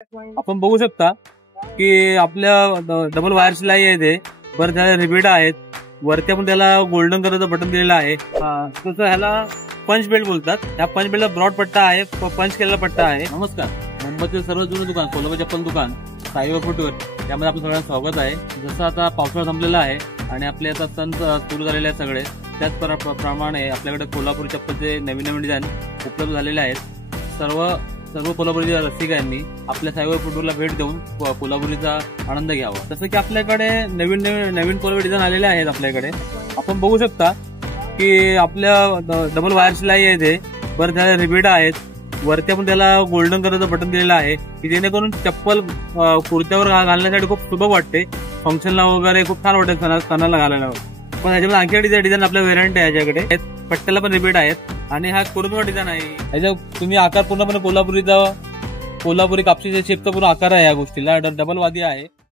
आपण बघू शकता की आपल्या डबल वायर शिलाई आहे ते बरं त्याला रिबीडा आहेत. वरती आपण त्याला गोल्डन कलरचं बटन दिलेलं आहे. तसं ह्याला पंच बेल्ट बोलतात. त्या पंच बेल्टला ब्रॉड पट्टा आहे, पंच केलेला पट्टा आहे. नमस्कार, मुंबईतील सर्व जुनं दुकान कोल्हापूर चप्पल दुकान साईवर फुटवेअर त्यामध्ये आपलं सगळ्यांचं स्वागत आहे. जसं आता पावसाळा संपलेला आहे आणि आपले आता सण सुरू झालेले आहेत सगळे, त्याचप्रमाणे आपल्याकडे कोल्हापुरी चप्पलचे नवीन नवीन डिझाईन उपलब्ध झालेले आहेत. सर्व कोल्हापुरी रसिकांनी आपल्या साईवर फुटवेअरला भेट देऊन कोल्हापुरीचा आनंद घ्यावा. जसं की आपल्याकडे नवीन कोल्हापुरी डिझाईन आलेले आहेत. आपल्याकडे आपण बघू शकता की आपल्या डबल वायर शिलाई आहे ते बरं त्याला रिबीडा आहेत. वरती आपण त्याला गोल्डन कलरचं बटन दिलेलं आहे की जेणेकरून चप्पल कुर्त्यावर घालण्यासाठी खूप सुबक वाटते. फंक्शनला वगैरे खूप छान वाटते सणाला घालण्यावर. पण ह्याच्यामध्ये आणखी डिझाईन आपल्या व्हेरियंट आहे याच्याकडे. पट्ट्याला पण रिबीड आहेत आणि हा कोरोना डिझाईन आहे. ह्याच्या तुम्ही आकार पूर्णपणे कोल्हापुरी कापशीच्या शेपचा पूर्ण आकार आहे. या गोष्टीला डबल वादी आहे.